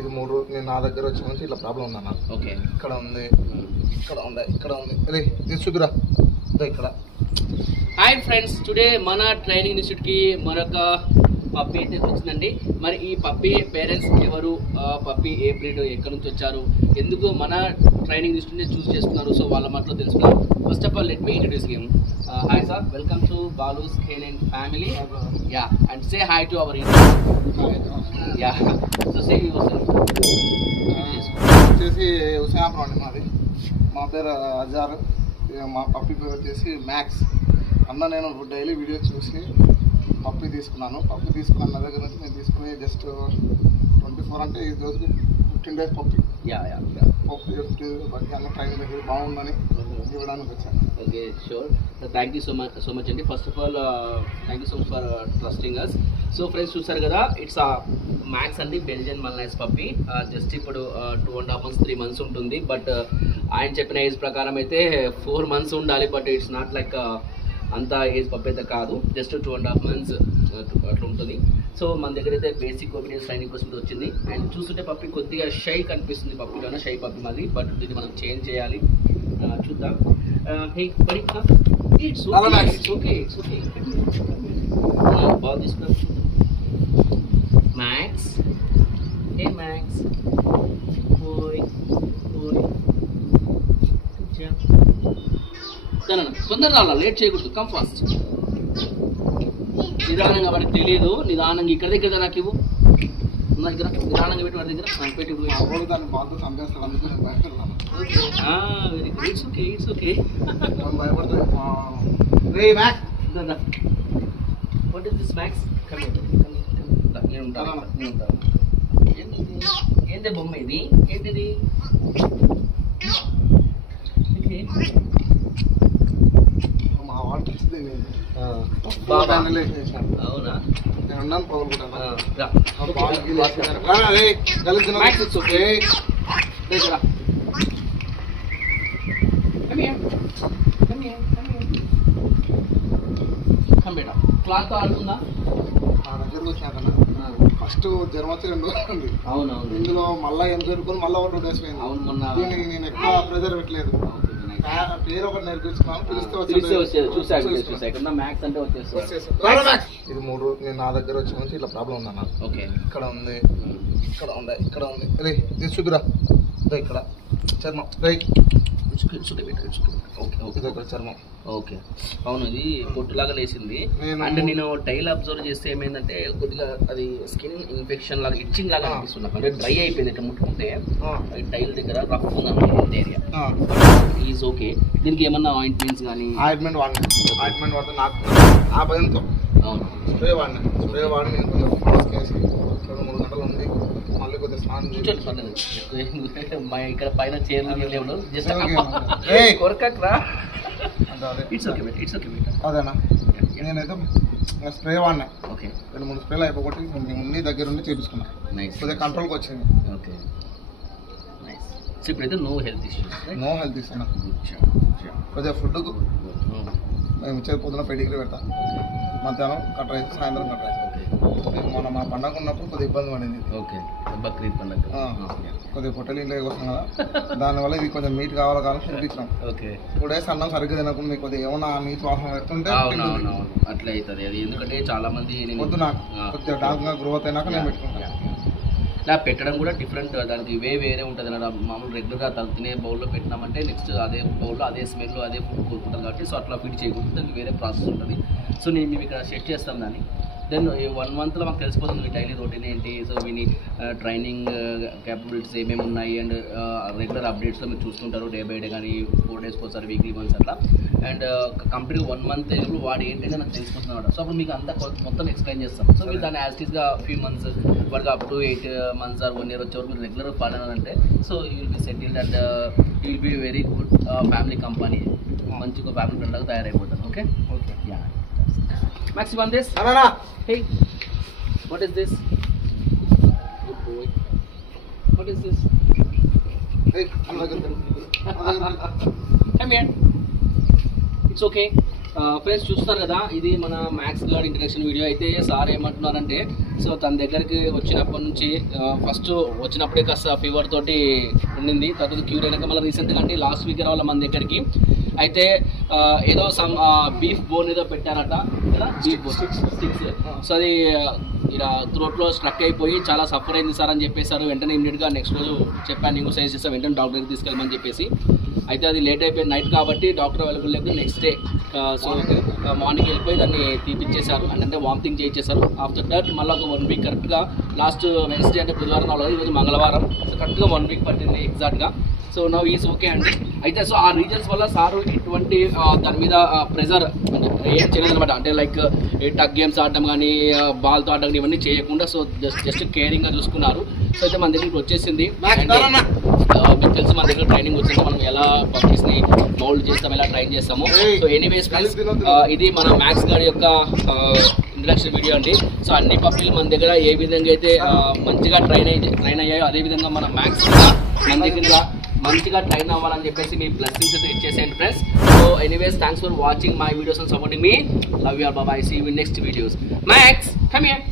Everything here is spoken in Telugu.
ఇది 3 రోజులు నేను నా దగ్గర వచ్చిన నుంచి ఇట్లా ప్రాబ్లం ఉందన్న. ఓకే, ఇక్కడ ఉంది, ఇక్కడ ఉంది. అరే ఇది చూదురా ఇక్కడ. హాయ్ ఫ్రెండ్స్, టుడే మన ట్రైనింగ్ ఇన్స్టిట్యూట్కి మరొక పప్పీ అయితే వచ్చిందండి. మరి ఈ పప్పీ పేరెంట్స్ ఎవరు, పప్పీ ఏ బ్రీడ్, ఎక్కడి నుంచి వచ్చారు, ఎందుకు మన ట్రైనింగ్ ఇన్స్టిట్యూట్ని చూస్ చేసుకున్నారు, సో వాళ్ళ మాటలో తెలుసుకున్నాం. First of all let me introduce him. Hi sir, welcome to Balu's canine family. Yeah, and say hi to our yeah. So say yourself. వచ్చేసి హుసేనాపురం అండి మాది. మా పేరు అజార్, మా పప్పీ పేరు వచ్చేసి మ్యాక్స్. అన్న నేను డైలీ వీడియో చూసి పప్పీ తీసుకున్నాను. పప్పీ తీసుకున్నాను నా దగ్గర నుంచి. నేను తీసుకుని జస్ట్ 24 అంటే ఈ రోజుకి 15 days పప్పీ. పప్పీ బట్టి అన్న ట్రైనింగ్ దగ్గర బాగుందని ఇవ్వడానికి వచ్చాను. Okay, sure. Thank you so much అండి. First of all thank you so much for trusting us. So friends చూసారు కదా, ఇట్స్ మ్యాక్స్ అండి, బెల్జియన్ మల్నైస్ పప్పీ. జస్ట్ ఇప్పుడు 2.5 months 3 months ఉంటుంది. బట్ ఆయన చెప్పిన ఏజ్ ప్రకారం అయితే 4 months ఉండాలి. బట్ ఇట్స్ నాట్ లైక్ అంత ఏజ్ పప్పి అయితే కాదు, జస్ట్ 2.5 months అట్లా ఉంటుంది. సో మన దగ్గర అయితే బేసిక్ ఒబీడియన్స్ ట్రైనింగ్ కోసం వచ్చింది. అండ్ చూస్తుంటే పప్పి కొద్దిగా షై కనిపిస్తుంది, పప్పిలోనే షై పప్పి మాది. బట్ దీన్ని మనం చేంజ్ చేయాలి, చూద్దాం. బాల్ తీసుకున్నాం. మ్యాక్స్, హే మ్యాక్స్, తొందరగా రావాలి, లేట్ చేయకూడదు. Come fast. నిదానంగా వాడికి తెలియదు, నిదానంగా ఇక్కడ దగ్గర నాకు ఇవ్వు. నా దగ్గర నిదానంగా పెట్టి వాడి దగ్గర నాకు పెట్టి very good. It's okay, it's okay. What is this max? నేను ఉంటాను. ఏంటి బొమ్మ ఇది? ఏంటిది? అవునా? క్లాత్ ఆడుతుందా? ఫస్ట్ జ్వరం వచ్చి 2 రోజులు ఉంది. అవునవును. ఇందులో మళ్ళీ ఏం జరుపుకొని మళ్ళీ 2 days పోయింది. అవును, మొన్న నేను ఎక్కువ ప్రెజర్ పెట్టలేదు. పేరు ఒకటి నేర్పించుకున్నాను, పిలిస్తే వచ్చేది. చూసా మ్యాక్స్ అంటే వచ్చేస్తుంది. ఇది 3 రోజులు నేను నా దగ్గర వచ్చిన నుంచి ఇట్లా ప్రాబ్లం ఉందన్న. ఓకే, ఇక్కడ ఉంది, ఇక్కడ ఉంది. అరే ఇది చూదురా ఇక్కడ చర్మం. చర్మం. ఓకే, అవును, ఇది పొట్టులాగా లేసింది. అంటే నేను టైల్ అబ్జర్వ్ చేస్తే ఏమైందంటే కొద్దిగా అది స్కిన్ ఇన్ఫెక్షన్ లాగా, ఇచ్చింగ్ లాగా అనిపిస్తుంది. అంటే డ్రై అయిపోయింది. ఇట్లా ముట్టుకుంటే టైల్ దగ్గర రఫ్ ఉంది ఏరియా. Is okay. దీనికి ఏమన్నా ఆయింట్మెంట్స్ కానీ? ఆయింట్మెంట్ వాడితే నాకు ఆ భయంతో స్ప్రే వాడిని నేను కొంచెం మాస్క్ వేసి 2-3 గంటలు ఉంది. మళ్ళీ కొద్దిగా స్నానం ఇక్కడ పైన చైర్లు జస్ట్ కొరకరా. అదేనా, నేనైతే స్ప్రే వాడినా. ఓకే, 2-3 స్ప్రేలు అయిపోగొట్టి ఉండి దగ్గర ఉండి చేపించుకున్నా. కొద్దిగా కంట్రోల్కి వచ్చింది. ఓకే, ఇప్పుడైతే నో హెల్త్ ఇష్యూస్ అన్న. కొద్దిగా ఫుడ్కు మేము ఇచ్చేది పొద్దున పెడిగ్రీ పెడతా, మధ్యాహ్నం కట్ రైస్, సాయంత్రం కట్ రైస్. మొన్న మా పండగ ఉన్నప్పుడు కొద్దిగా ఇబ్బంది పడింది. ఓకే, బక్రీద్ పండుగ కొద్దిగా పొట్టలు ఇంట్లో వస్తాం కదా, దానివల్ల ఇది కొంచెం మీట్ కావాలి కానీ తినిపించినాం. ఓకే, 2 days అన్నం సరిగ్గా తినకుండా మీకు కొద్దిగా ఏమన్నా నీటి వాసన పెడుతుంటే అట్లా అవుతుంది. అది ఎందుకంటే చాలా మంది వద్దు, నాకు కొద్దిగా డాక్గా గ్రోత్ అయినాక నేను పెట్టుకుంటాను. ఇలా పెట్టడం కూడా డిఫరెంట్, దానికి వేరే ఉంటుంది అన్నమాట. మామూలు రెగ్యులర్గా తను తినే బౌల్లో పెట్టినామంటే నెక్స్ట్ అదే బౌల్లో అదే స్మెల్ అదే ఫుడ్ కోరుకుంటారు కాబట్టి, సో అట్లా ఫీడ్ చేయకూడదు. దానికి వేరే ప్రాసెస్ ఉంటుంది. సో మేము ఇక్కడ సెట్ చేస్తాం దాన్ని. దెన్ 1 monthలో మాకు తెలిసిపోతుంది మీ డైలీ రొటీన్ ఏంటి, సో మీ ట్రైనింగ్ క్యాపబిలిటీస్ ఏమేమి ఉన్నాయి, అండ్ రెగ్యులర్ అప్డేట్స్లో మీరు చూస్తుంటారు డే బై డే కానీ 4 days ఒకసారి, వీక్లీ వన్స్ అట్లా. అండ్ కంప్లీట్ 1 month ఎప్పుడు వాడు ఏంటంటే నాకు తెలిసిపోతుంది. సో అప్పుడు మీకు అంతా మొత్తం ఎక్స్ప్లెయిన్ చేస్తాం. సో మీరు దాన్ని యాజ్టీస్గా few months వాడికి up to 8 months or 1 year వచ్చేవరకు మీరు రెగ్యులర్ ఫాలో అంటే, so you will be settled and you will be very good family company. మంచిగా ఫ్యామిలీ ఫ్రెండ్ లాగా తయారైపోతాను. Okay, yeah. Max, you want this? No. Hey, what is this? Good boy. What is this? Hey, come here. It's okay. Friends చూస్తున్నారు కదా, ఇది మన మ్యాక్స్ గార్డ్ ఇంట్రడక్షన్ వీడియో. అయితే సార్ ఏమంటున్నారంటే సో తన దగ్గరికి వచ్చినప్పటి నుంచి ఫస్ట్ వచ్చినప్పుడే కాస్త ఫీవర్ తోటి ఉండింది, తర్వాత క్యూర్ అయినాక మళ్ళీ రీసెంట్గా అంటే లాస్ట్ వీక్ రావాలి మన దగ్గరికి. అయితే ఏదో సమ్ బీఫ్ బోన్ ఏదో పెట్టారట కదా, బీఫ్ బోన్ స్టిక్స్. సో అది ఇలా త్రోట్లో స్ట్రక్ అయిపోయి చాలా సఫర్ అయింది సార్ అని చెప్పేశారు. వెంటనే ఇమీడియట్గా నెక్స్ట్ రోజు చెప్పాను, నేను సజెస్ట్ చేస్తాను వెంటనే డాక్టర్కి తీసుకెళ్ళమని చెప్పేసి. అయితే అది లేట్ అయిపోయింది నైట్ కాబట్టి డాక్టర్ అవైలబుల్ లేకపోతే నెక్స్ట్ డే సో మార్నింగ్ వెళ్ళిపోయి దాన్ని తీపిచ్చేశారు, అంటే వామిటింగ్ చేయించేశారు. ఆఫ్టర్ దట్ మళ్ళీ ఒక 1 వీక్ కరెక్ట్గా లాస్ట్ వెన్స్డే అంటే బుధవారం రాలేదు, ఈరోజు మంగళవారం. సో కరెక్ట్గా 1 వీక్ పట్టింది ఎగ్జాక్ట్గా. సో నవ్ ఈజ్ ఓకే అండి. అయితే సో ఆ రీజన్స్ వల్ల సారు ఎటువంటి దాని మీద ప్రెజర్ అంటే ఏం చేయలేదు అనమాట. అంటే లైక్ టగ్ గేమ్స్ ఆడడం కానీ బాల్తో ఆడడం ఇవన్నీ చేయకుండా సో జస్ట్ కేరింగ్గా చూసుకున్నారు. సో అయితే మన దగ్గరికి వచ్చేసింది, మీకు తెలుసు మన దగ్గర ట్రైనింగ్ వచ్చింది, మనం ఎలా పప్పీస్ని మౌల్డ్ చేస్తాం, ఎలా ట్రైన్ చేస్తామో. సో ఎనీవేస్ ఫ్రెండ్స్, ఇది మన మ్యాక్స్ గారి యొక్క ఇంట్రడక్షన్ వీడియో అండి. సో అన్ని పప్పీలు మన దగ్గర ఏ విధంగా అయితే మంచిగా ట్రైన్ అయ్యాయో అదేవిధంగా మన మ్యాక్స్ మన దగ్గర మంచిగా ట్రైన్ అవ్వాలని చెప్పేసి మీ బ్లెస్సింగ్స్ అయితే ఇచ్చేసేయండి friends. So anyways thanks for watching my videos and supporting మీ. Love you all, bye, see you in next videos. Max come here.